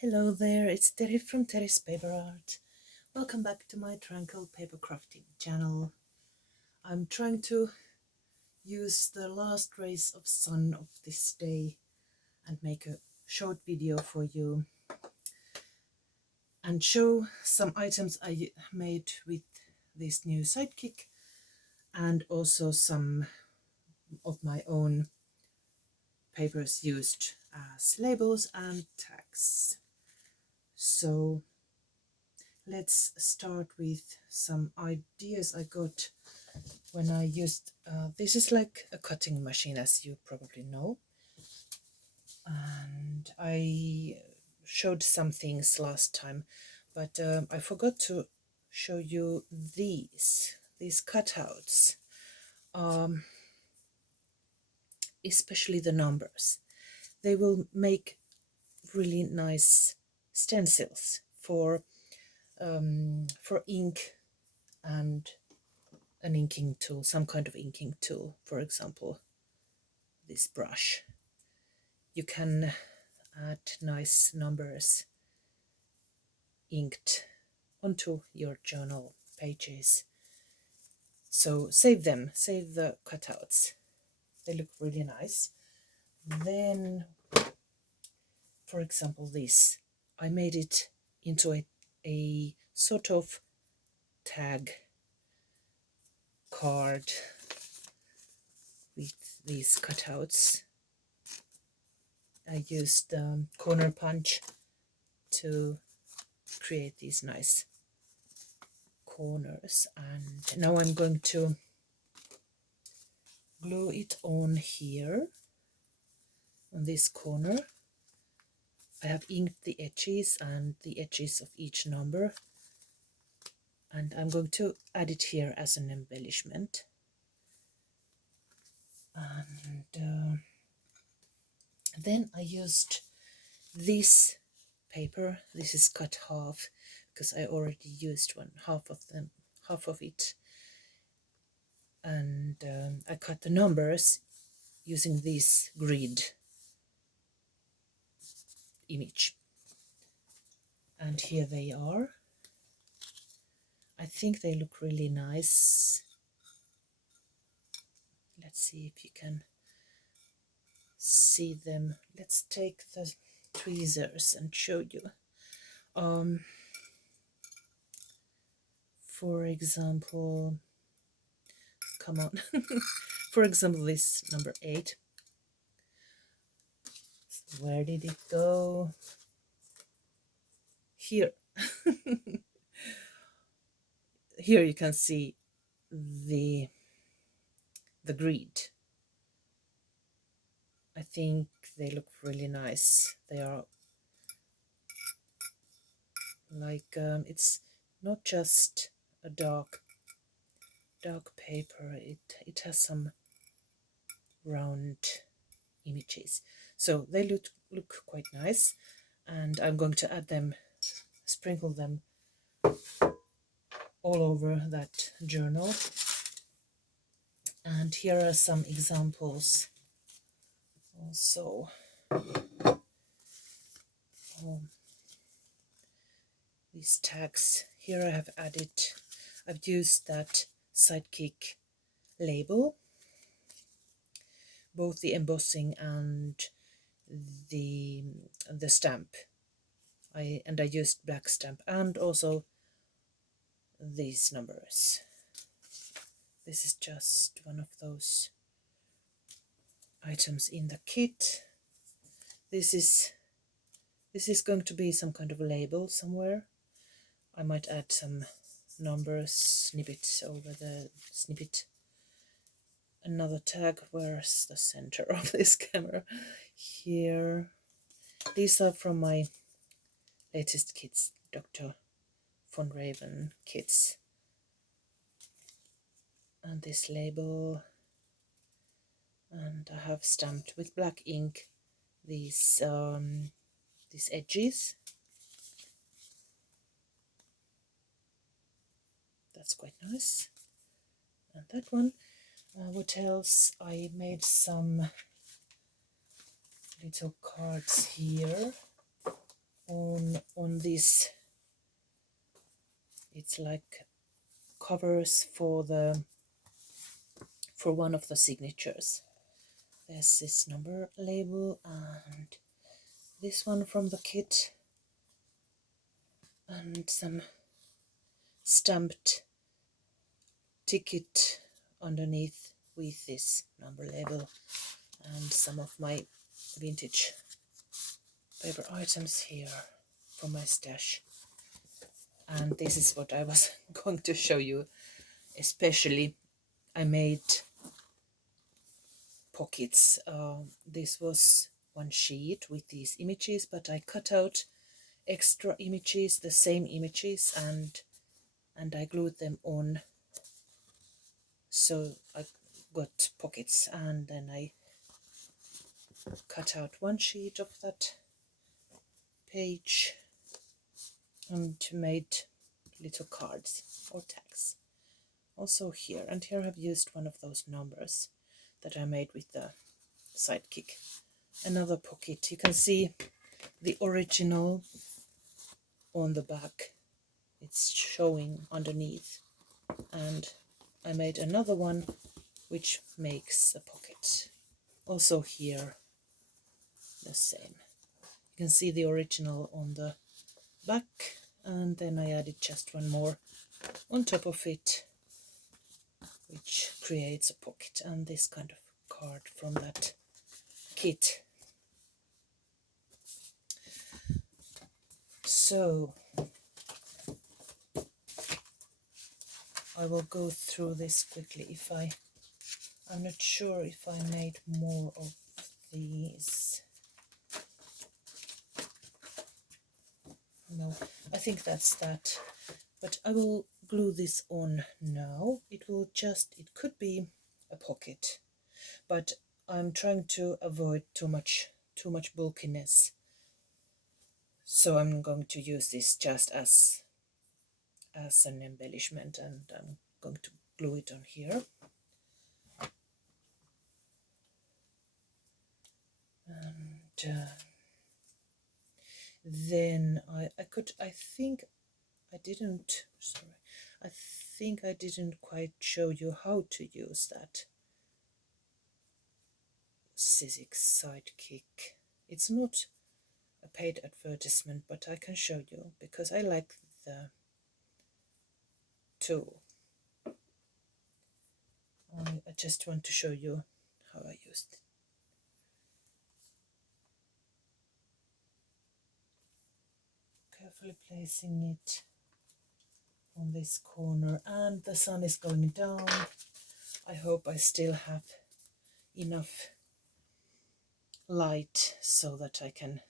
Hello there, it's Terry from Terry's TPArt. Welcome back to my tranquil paper crafting channel. I'm trying to use the last rays of sun of this day and make a short video for you and show some items I made with this new Sidekick and also some of my own papers used as labels and tags. So let's start with some ideas I got when I used, this is like a cutting machine, as you probably know. And I showed some things last time, but I forgot to show you these cutouts, especially the numbers. They will make really nice stencils for ink and an inking tool, some kind of inking tool, for example, this brush. You can add nice numbers inked onto your journal pages. So save them, save the cutouts. They look really nice. Then, for example, this. I made it into a sort of tag card with these cutouts. I used corner punch to create these nice corners, and now I'm going to glue it on here on this corner. I have inked the edges and the edges of each number, and I'm going to add it here as an embellishment. And then I used this paper. This is cut half because I already used half of it, and I cut the numbers using this grid image, and here they are. I think they look really nice. Let's see if you can see them. Let's take the tweezers and show you. For example, come on. For example, this number 8. Where did it go? Here. Here you can see the grid. I think they look really nice. They are like it's not just a dark paper. It has some round images, so they look quite nice. And I'm going to add them, sprinkle them all over that journal. And here are some examples also. These tags here I have added. I've used that Sidekick label, both the embossing and the stamp. I used black stamp and also these numbers. This is just one of those items in the kit. This is going to be some kind of a label somewhere. I might add some numbers snippets over the snippet. Another tag. Where's the center of this camera? Here. These are from my latest kits, Dr. von Raven kits. And this label. And I have stamped with black ink these edges. That's quite nice. And that one. What else? I made some little cards here, all then on this, it's like covers for one of the signatures. There's this number label and this one from the kit, and some stamped ticket underneath with this number label, and some of my vintage paper items here from my stash. And this is what I was going to show you. Especially I made pockets. This was one sheet with these images, but I cut out extra images, the same images, and I glued them on, so I got pockets. And then I cut out one sheet of that page and made little cards or tags. Also here, and here I've used one of those numbers that I made with the Sidekick. Another pocket, you can see the original on the back, it's showing underneath, and I made another one which makes a pocket. Also here the same, you can see the original on the back, and then I added just one more on top of it, which creates a pocket, and this kind of card from that kit. So I will go through this quickly. I'm not sure if I made more of these. No, I think that's that. But I will glue this on now. It could be a pocket, but I'm trying to avoid too much bulkiness. So I'm going to use this just as an embellishment, and I'm going to glue it on here. And then I think I didn't quite show you how to use that Sizzix Sidekick. It's not a paid advertisement, but I can show you because I like the tool. I just want to show you how I used it. Carefully placing it on this corner, and the sun is going down. I hope I still have enough light so that I can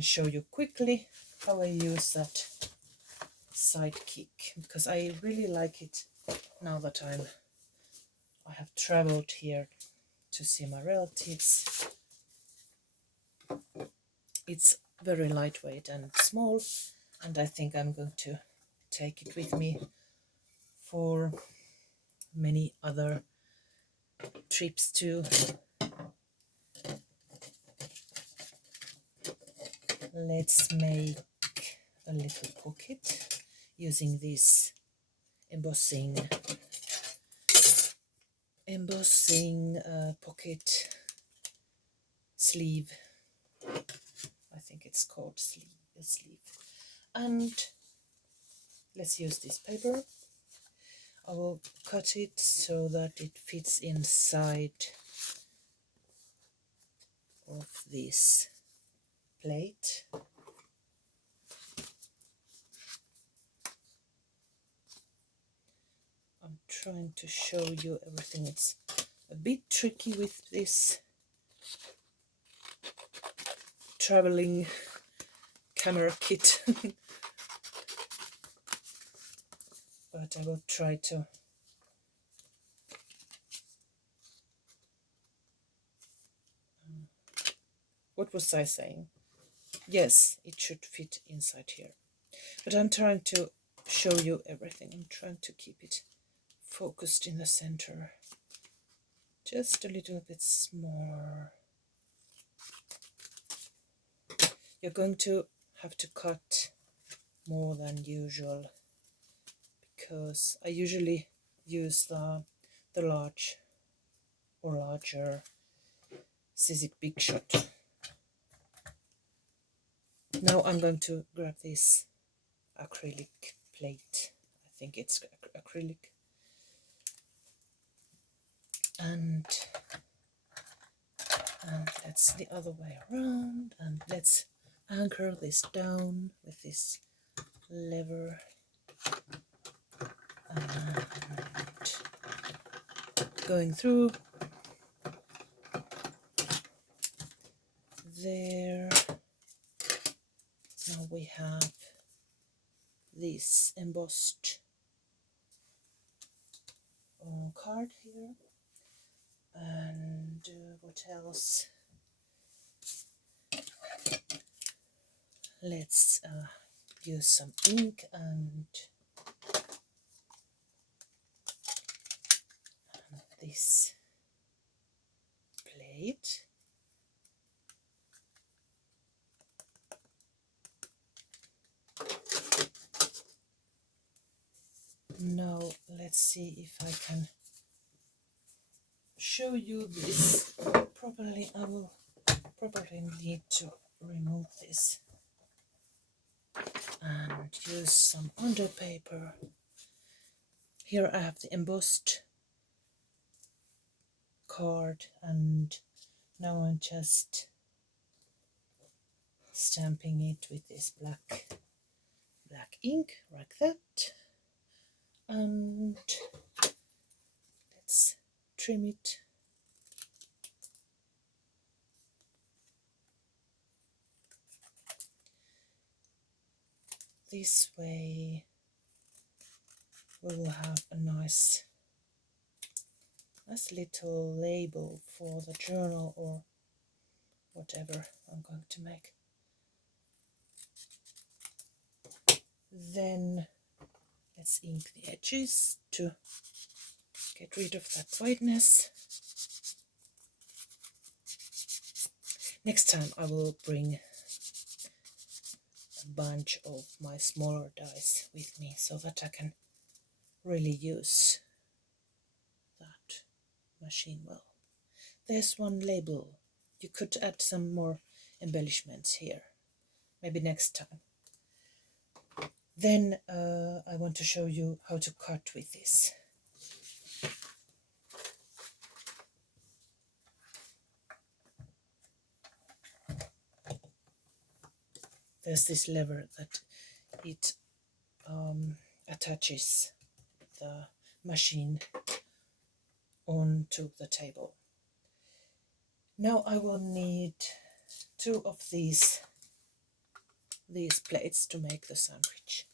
show you quickly how I use that Sidekick, because I really like it now that I have traveled here to see my relatives. It's very lightweight and small, and I think I'm going to take it with me for many other trips too. Let's make a little pocket using this embossing pocket sleeve. I think it's called sleeve. And let's use this paper. I will cut it so that it fits inside of this plate. I'm trying to show you everything. It's a bit tricky with this traveling camera kit. But I will try to. What was I saying? Yes, it should fit inside here. But I'm trying to show you everything. I'm trying to keep it focused in the center. Just a little bit more. You're going to have to cut more than usual because I usually use the large or larger Sizzix Big Shot. Now I'm going to grab this acrylic plate. I think it's acrylic. And that's the other way around. And let's anchor this down with this lever. And going through there. Now we have this embossed card here. And what else? Let's use some ink and this plate. Now let's see if I can show you this properly. I will probably need to remove this and use some under paper. Here I have the embossed card, and now I'm just stamping it with this black ink like that. And let's trim it. This way we will have a nice little label for the journal or whatever I'm going to make. Then let's ink the edges to get rid of that whiteness. Next time I will bring a bunch of my smaller dies with me so that I can really use that machine well. There's one label. You could add some more embellishments here, maybe next time. Then I want to show you how to cut with this. There's this lever that it attaches the machine onto the table. Now I will need 2 of these plates to make the sandwich,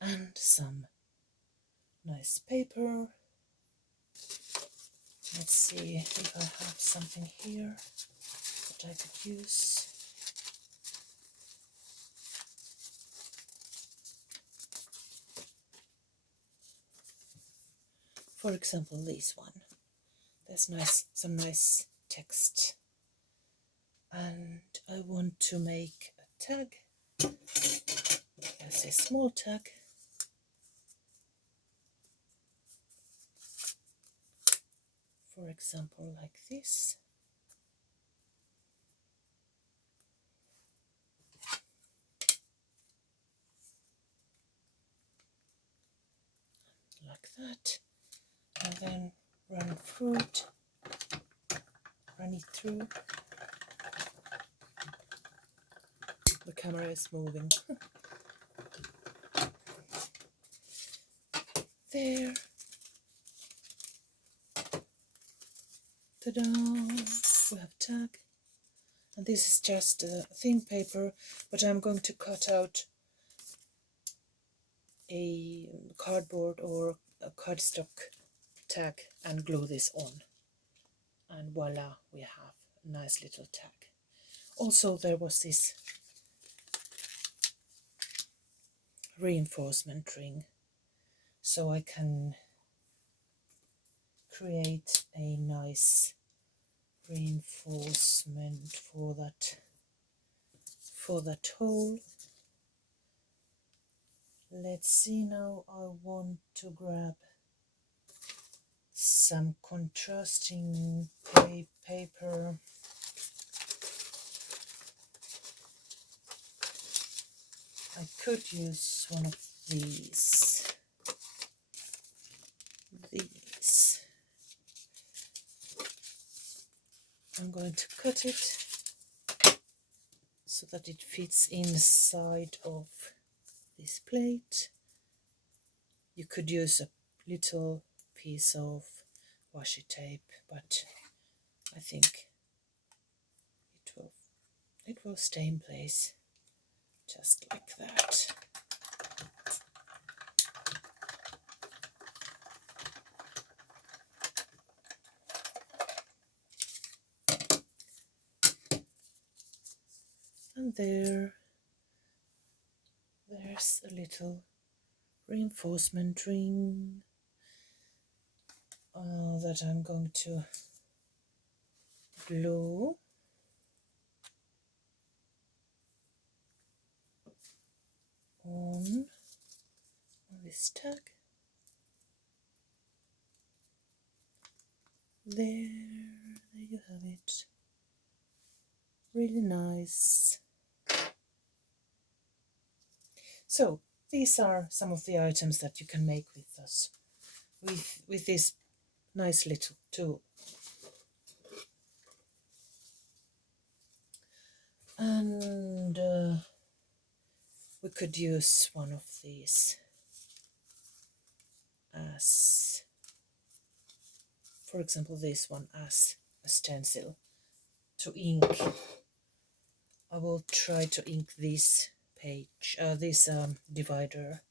and some nice paper. Let's see if I have something here that I could use. For example, this one. There's some nice text, and I want to make a tag. There's a small tag. For example, like this. Like that. And then run it through. The camera is moving. There. Ta-da! We have tag. And this is just thin paper, but I'm going to cut out a cardboard or a cardstock tag and glue this on. And voila, we have a nice little tag. Also, there was this reinforcement ring, so I can create a nice reinforcement for that hole. Let's see now. I want to grab some contrasting paper. I could use one of these. I'm going to cut it so that it fits inside of this plate. You could use a little piece of washi tape, but I think it will stay in place just like that. And there's a little reinforcement ring that I'm going to glue on this tag. There you have it. Really nice. So these are some of the items that you can make with us, with this nice little tool. And we could use one of these as, for example, this one as a stencil to ink. I will try to ink this page, this divider,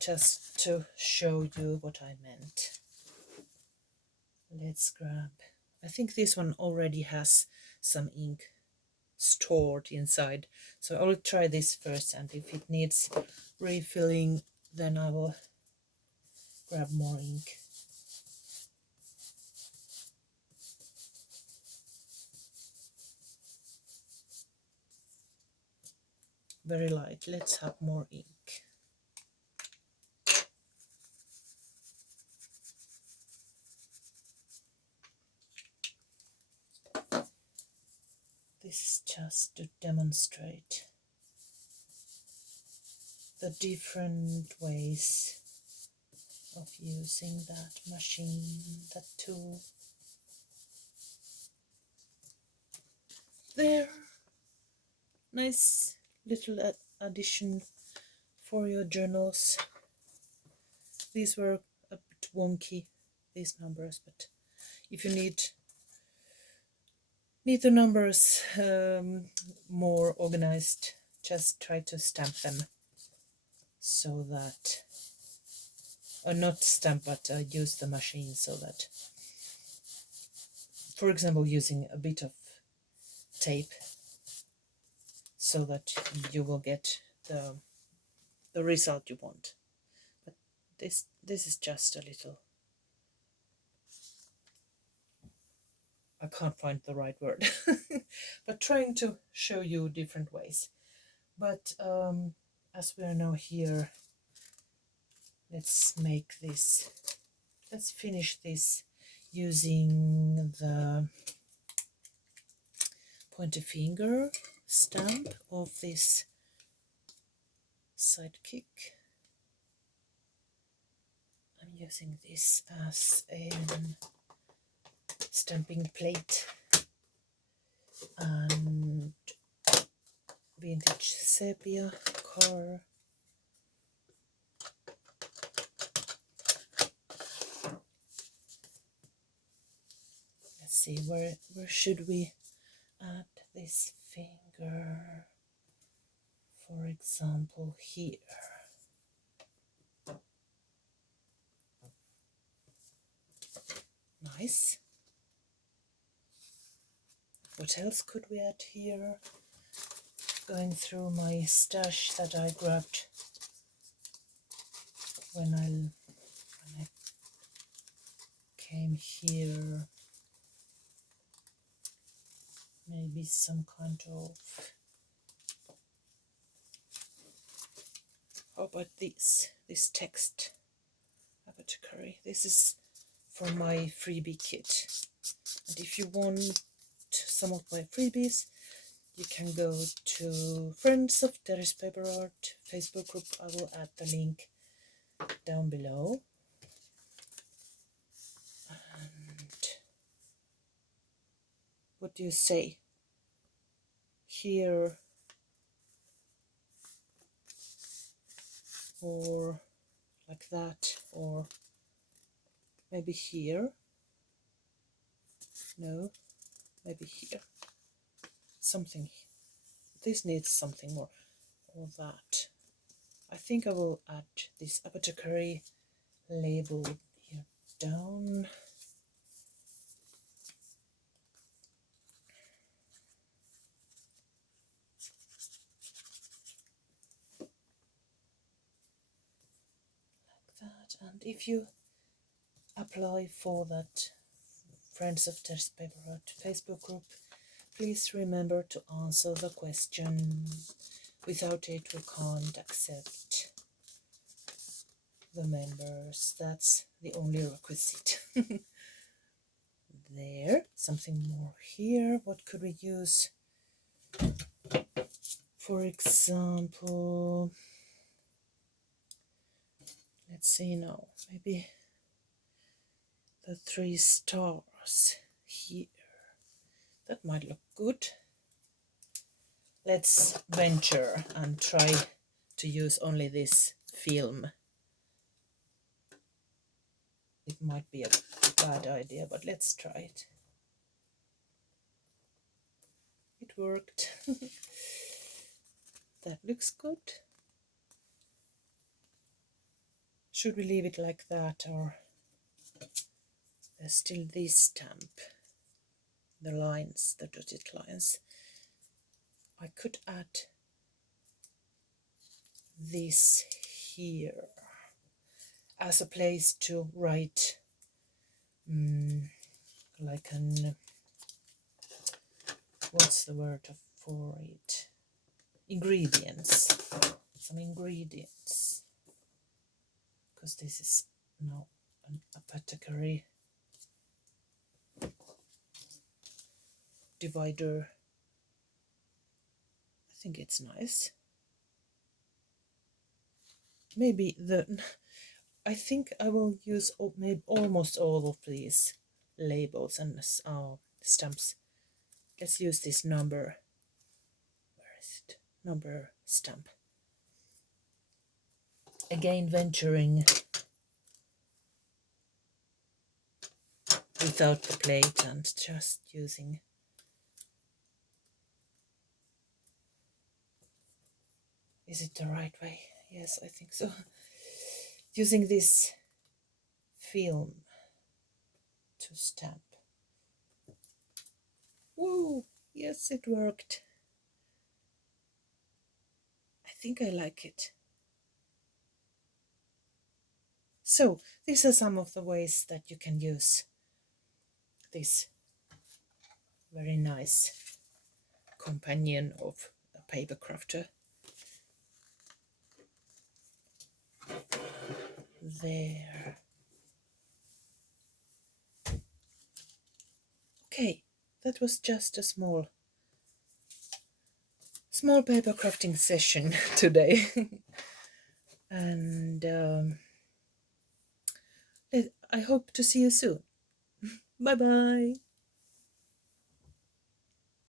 just to show you what I meant. Let's grab, I think this one already has some ink stored inside, so I will try this first, and if it needs refilling then I will grab more ink. Very light. Let's have more ink. This is just to demonstrate the different ways of using that machine, that tool. There, nice little addition for your journals. These were a bit wonky, these numbers, but if you need the numbers more organized, just try to stamp them so that, or not stamp, but use the machine so that, for example, using a bit of tape so that you will get the result you want. But this is just a little, I can't find the right word, but trying to show you different ways. But as we are now here, let's make this, let's finish this using the pointer finger stamp of this Sidekick. I'm using this as a stamping plate, and vintage sepia car. Let's see, where should we add this finger? For example, here. Nice. What else could we add here? Going through my stash that I grabbed when I came here. maybe some kind of, how about this text apothecary. This is for my freebie kit, and if you want some of my freebies, you can go to Friends of Terry's Paper Art Facebook group. I will add the link down below. And what do you say? Here, or like that, or maybe here? No, maybe here. Something. This needs something more. Or that. I think I will add this apothecary label here down. Like that. And if you apply for that Friends of Terry's Paper Art Facebook group, please remember to answer the question. Without it, we can't accept the members. That's the only requisite. There, something more here. What could we use? For example, let's see now, maybe the 3 stars here. That might look good. Let's venture and try to use only this film. It might be a bad idea, but let's try it. It worked. That looks good. Should we leave it like that, or there's still this stamp, the lines, the dotted lines. I could add this here as a place to write like an, what's the word for it? Ingredients. Some ingredients. Because this is now an apothecary divider. I think it's nice. Maybe I think I will use maybe almost all of these labels and stamps. Let's use this number. Where is it? Number stamp. Again, venturing without the plate and just using. Is it the right way? Yes, I think so. Using this film to stamp. Woo! Yes, it worked. I think I like it. So, these are some of the ways that you can use this very nice companion of a paper crafter. There. Okay, that was just a small paper crafting session today. And I hope to see you soon. Bye bye.